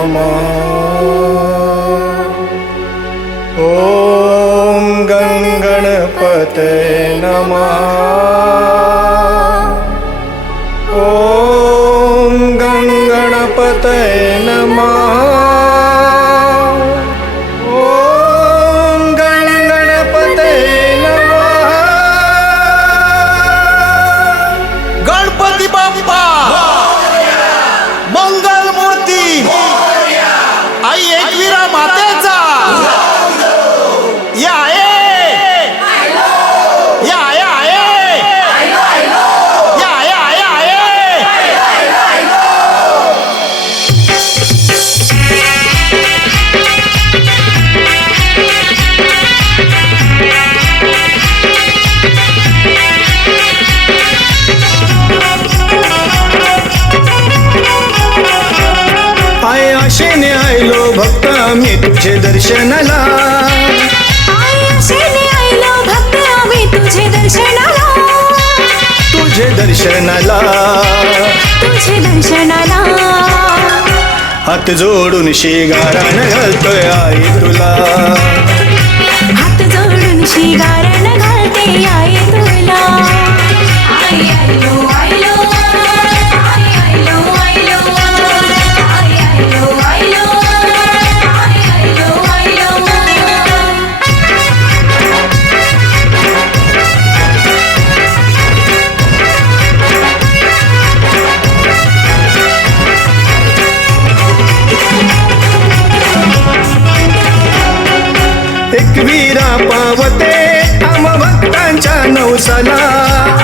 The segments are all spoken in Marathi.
नमः। ॐ गणपतये नमः। ॐ गणपतये नमः। ॐ गणपतये नमः। गणपती बाप्पा मंगल मूर्ती आई एकविरा मातेचा या आशेने आयलो भक्त आम्ही तुझे दर्शनाला। आशेने आयलो भक्त आम्ही तुझे दर्शनाला। तुझे दर्शनाला तुझे दर्शनाला हात जोडून शिगारान घालतोय आई तुला। हात जोडून शिगारण घालते आई तुला। आई आयलो आयलो आई आयलो आयलो आई आयलो आयलो आई आयलो आयलो। एकवीरा पावते आम भक्तांच्या नवसाला।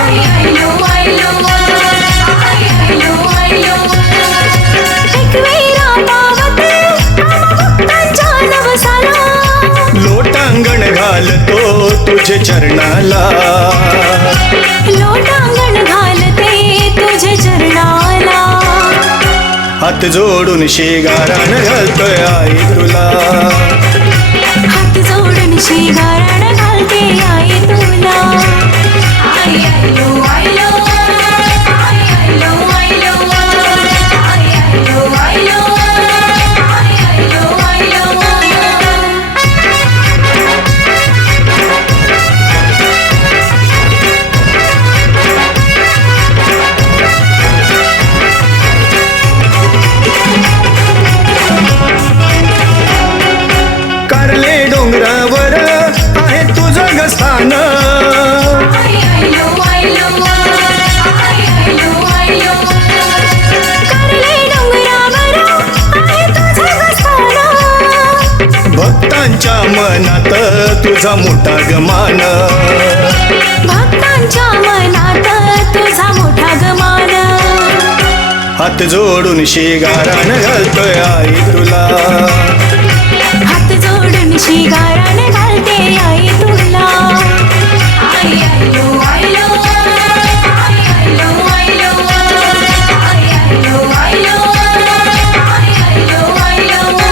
आई आयलो आयलो आई आयलो आयलो। एकवीरा पावते आम भक्तांच्या नवसाला। लोटांगण घालतो तुझे चरणाला। लोटांगण घालते तुझे चरणाला। हात जोडून शिगारान घालतोय आई तुला। हात जोडून शिगारण घालते आई तुला। आई आयलो आयलो आई आयलो आयलो आई आयलो आयलो आई आयलो आयलो। कारले डोंगरावर आहे तुझं ग स्थान। आई आयलो आयलो आई आयलो आयलो। कारले डोंगरावर आहे तुझं ग स्थान। भक्तांच्या मनात तुझा मोठा गमान। भक्तांच्या मनात तुझा मोठा गमान। हात जोडून शिगारान घालतोय आई तुला। हात जोडून शिगारण घालते आई तुला। आई आयलो आयलो आई आयलो आयलो आई आयलो आयलो आई आयलो आयलो।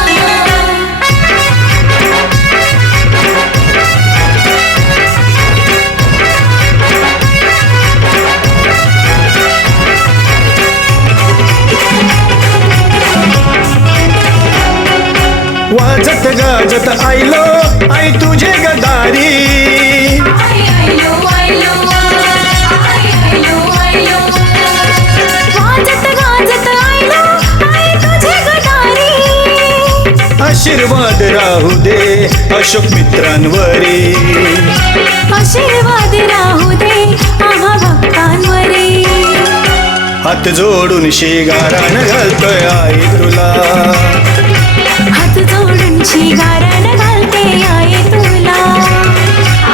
वाजत गाजत आयलो आई तुझे गदारी। आई आयलो आयलो आई आयलो आयलो। वाजत गाजत आयलो आई तुझे गदारी। आशीर्वाद राहू दे अशोक मित्रांवरी। आशीर्वाद राहू दे आम्हा भक्तांवरी। हात जोडून शिगारान घालतोय आई तुला। हात जोडून शिगारण घालते आई तुला।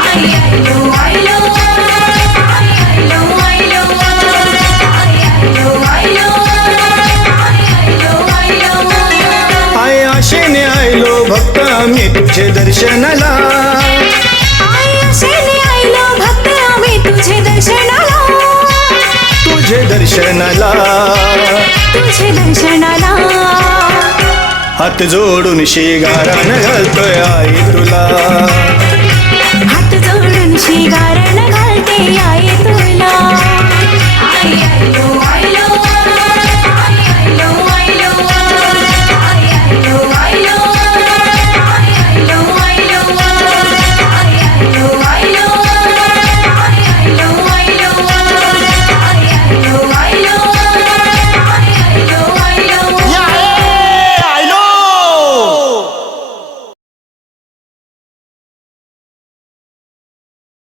आई आयलो आयलो आई आयलो आयलो आई आयलो आयलो आई आयलो आयलो। आई आशेने आयलो भक्त आम्ही तुझे दर्शनाला। आई आशेने आयलो भक्त आम्ही तुझे दर्शनाला। तुझे दर्शनाला तुझे दर्शनाला हात जोडून शिगारान घालतोय आई तुला। हात जोडून शिगारण घालते आई तुला।